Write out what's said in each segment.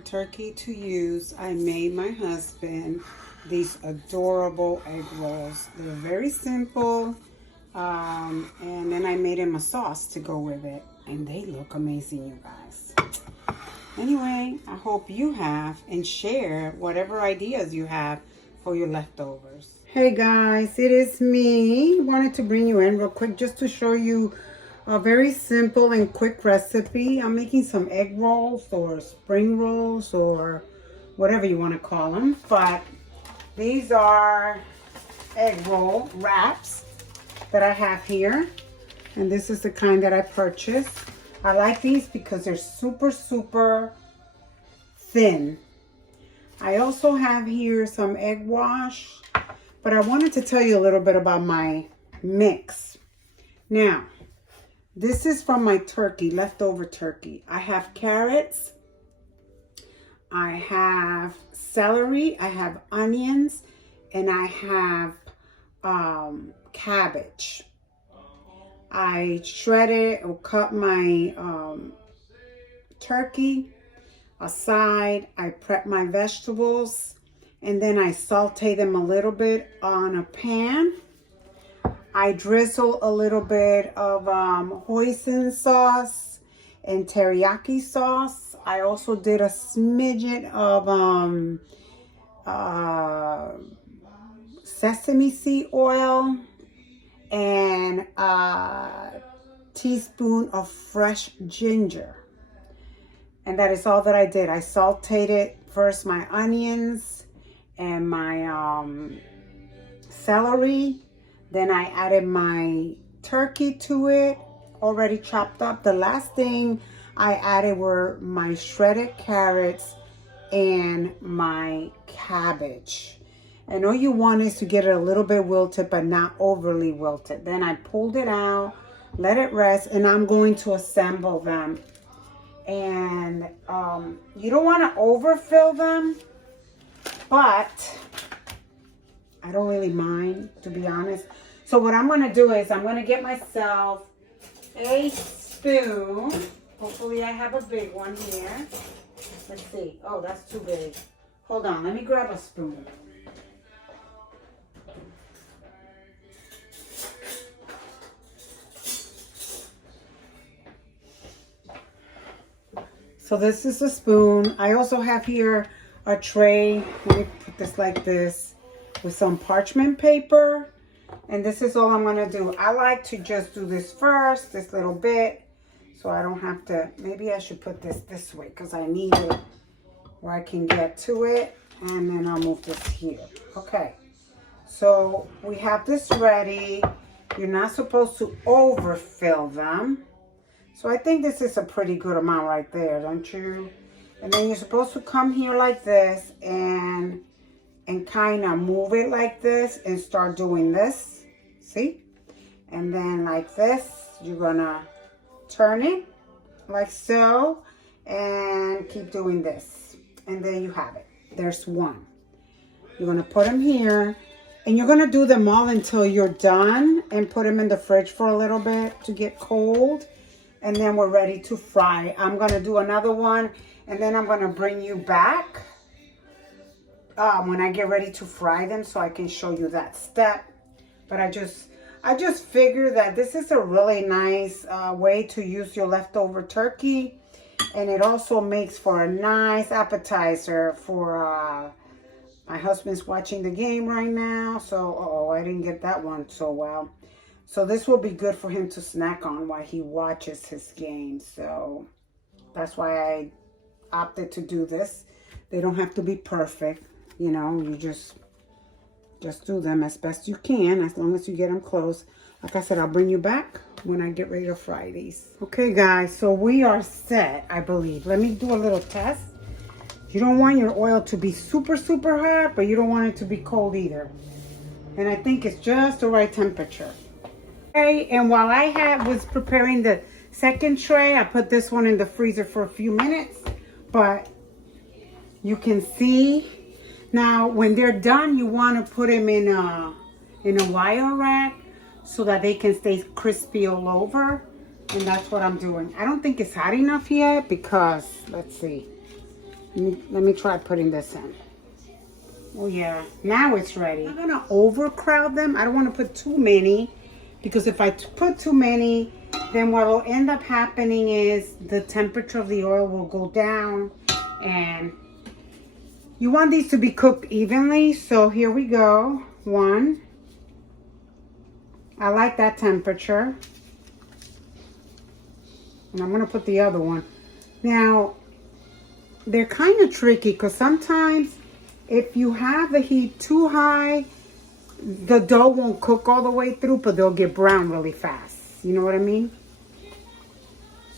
turkey to use, I made my husband these adorable egg rolls. They're very simple. And then I made him a sauce to go with it. And they look amazing, you guys. Anyway, I hope you have and share whatever ideas you have for your leftovers. Hey guys, it is me. Wanted to bring you in real quick just to show you a very simple and quick recipe. I'm making some egg rolls or spring rolls or whatever you want to call them. But these are egg roll wraps that I have here. And this is the kind that I purchased. I like these because they're super, super thin. I also have here some egg wash. But I wanted to tell you a little bit about my mix. Now, this is from my turkey, leftover turkey. I have carrots, I have celery, I have onions, and I have cabbage. I shredded or cut my turkey aside. I prep my vegetables, and then I saute them a little bit on a pan. I drizzle a little bit of hoisin sauce and teriyaki sauce. I also did a smidgen of sesame seed oil and a teaspoon of fresh ginger. And that is all that I did. I sauteed first my onions and my celery. Then I added my turkey to it, already chopped up. The last thing I added were my shredded carrots and my cabbage. And all you want is to get it a little bit wilted, but not overly wilted. Then I pulled it out, let it rest, and I'm going to assemble them. And you don't want to overfill them, but I don't really mind, to be honest. So what I'm going to do is I'm going to get myself a spoon. Hopefully I have a big one here. Let's see. Oh, that's too big. Hold on. Let me grab a spoon. So this is a spoon. I also have here a tray. Let me put this like this with some parchment paper. And this is all I'm going to do. I like to just do this first, this little bit, so I don't have to. Maybe I should put this way because I need it where I can get to it. And then I'll move this here. Okay. So we have this ready. You're not supposed to overfill them. So I think this is a pretty good amount right there, don't you? And then you're supposed to come here like this and kind of move it like this and start doing this. See? And then like this, you're gonna turn it like so and keep doing this. And then you have it. There's one. You're gonna put them here and you're gonna do them all until you're done and put them in the fridge for a little bit to get cold. And then we're ready to fry. I'm gonna do another one and then I'm gonna bring you back when I get ready to fry them so I can show you that step. But I just figured that this is a really nice way to use your leftover turkey. And it also makes for a nice appetizer for my husband's watching the game right now. So, I didn't get that one so well. So this will be good for him to snack on while he watches his game. So that's why I opted to do this. They don't have to be perfect. You know, you just do them as best you can, as long as you get them close. Like I said, I'll bring you back when I get ready to fry these. Okay, guys, so we are set, I believe. Let me do a little test. You don't want your oil to be super, super hot, but you don't want it to be cold either. And I think it's just the right temperature. Okay, and while I was preparing the second tray, I put this one in the freezer for a few minutes. But you can see now when they're done, you want to put them in a wire rack so that they can stay crispy all over. And that's what I'm doing. I don't think it's hot enough yet because, let's see. Let me try putting this in. Oh yeah, now it's ready. I'm gonna overcrowd them. I don't want to put too many, because if I put too many, then what will end up happening is the temperature of the oil will go down, and you want these to be cooked evenly. So here we go. One. I like that temperature. And I'm gonna put the other one. Now, they're kind of tricky because sometimes if you have the heat too high, the dough won't cook all the way through, but they'll get brown really fast. You know what I mean?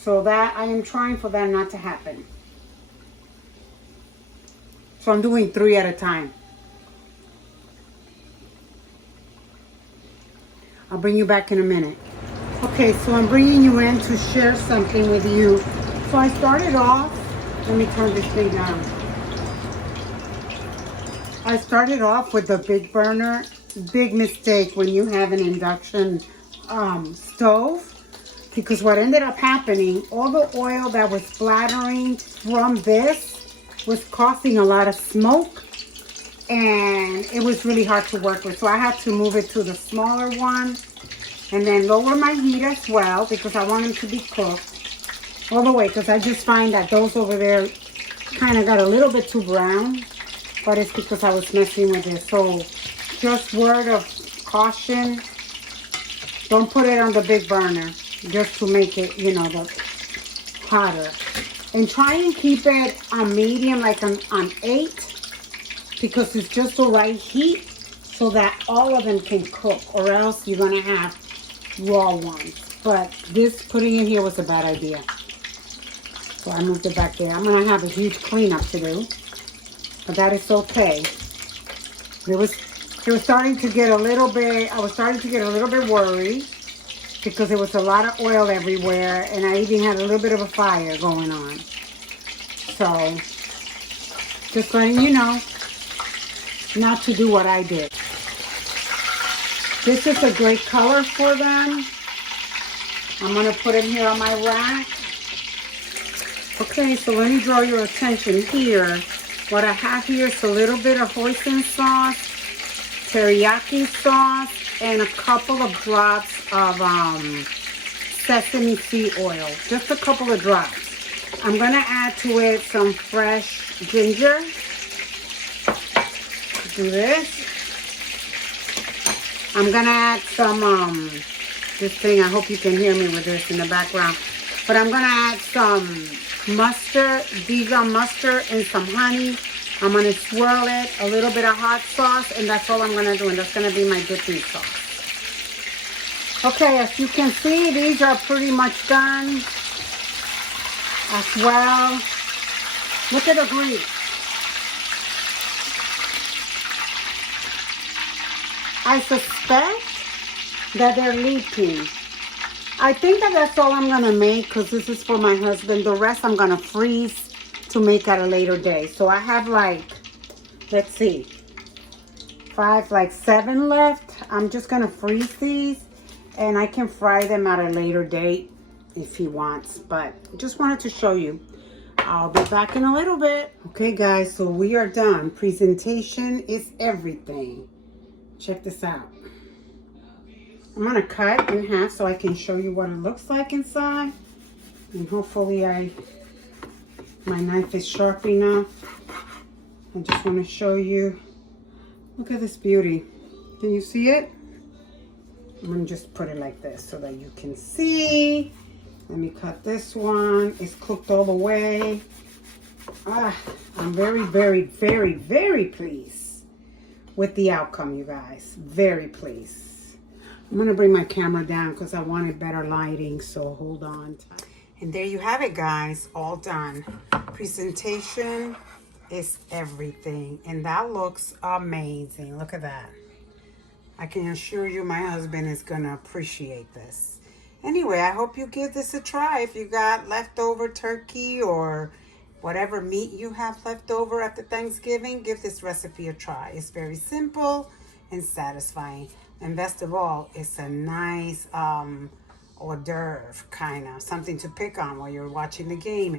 So that I am trying for that not to happen. So I'm doing 3 at a time. I'll bring you back in a minute. Okay, so I'm bringing you in to share something with you. So I started off, let me turn this thing down. I started off with the big burner. Big mistake when you have an induction stove, because what ended up happening, all the oil that was splattering from this was causing a lot of smoke, and it was really hard to work with. So I had to move it to the smaller one and then lower my heat as well, because I want them to be cooked all the way, because I just find that those over there kind of got a little bit too brown, but it's because I was messing with it. So just word of caution, don't put it on the big burner just to make it, you know, the hotter. And try and keep it on medium, like on 8, because it's just the right heat so that all of them can cook, or else you're gonna have raw ones. But this putting it here was a bad idea. So I moved it back there. I'm gonna have a huge cleanup to do, but that is okay. It was starting to get a little bit, I was starting to get a little bit worried because there was a lot of oil everywhere, and I even had a little bit of a fire going on. So, just letting you know not to do what I did. This is a great color for them. I'm gonna put it here on my rack. Okay, so let me draw your attention here. What I have here is a little bit of hoisin sauce, teriyaki sauce, and a couple of drops of sesame seed oil. Just a couple of drops. I'm gonna add to it some fresh ginger. Do this. I'm gonna add some, this thing, I hope you can hear me with this in the background. But I'm gonna add some mustard, Dijon mustard, and some honey. I'm gonna swirl it, a little bit of hot sauce, and that's all I'm gonna do, and that's gonna be my dipping sauce. Okay, as you can see, these are pretty much done as well. Look at the grease. I suspect that they're leaking. I think that that's all I'm gonna make, because this is for my husband. The rest I'm gonna freeze to make at a later day. So I have like, let's see, 7 left. I'm just gonna freeze these, and I can fry them at a later date if he wants. But just wanted to show you. I'll be back in a little bit. Okay guys, so we are done. Presentation is everything. Check this out. I'm gonna cut in half so I can show you what it looks like inside. And hopefully my knife is sharp enough. I just want to show you. Look at this beauty. Can you see it? I'm gonna just put it like this so that you can see. Let me cut this one. It's cooked all the way. I'm very, very, very, very pleased with the outcome, you guys. Very pleased. I'm gonna bring my camera down because I wanted better lighting, so hold on. And there you have it, guys, all done. Presentation is everything, and that looks amazing. Look at that. I can assure you my husband is gonna appreciate this. Anyway, I hope you give this a try. If you got leftover turkey or whatever meat you have left over after Thanksgiving, give this recipe a try. It's very simple and satisfying. And best of all, it's a nice hors d'oeuvre, kind of something to pick on while you're watching the game.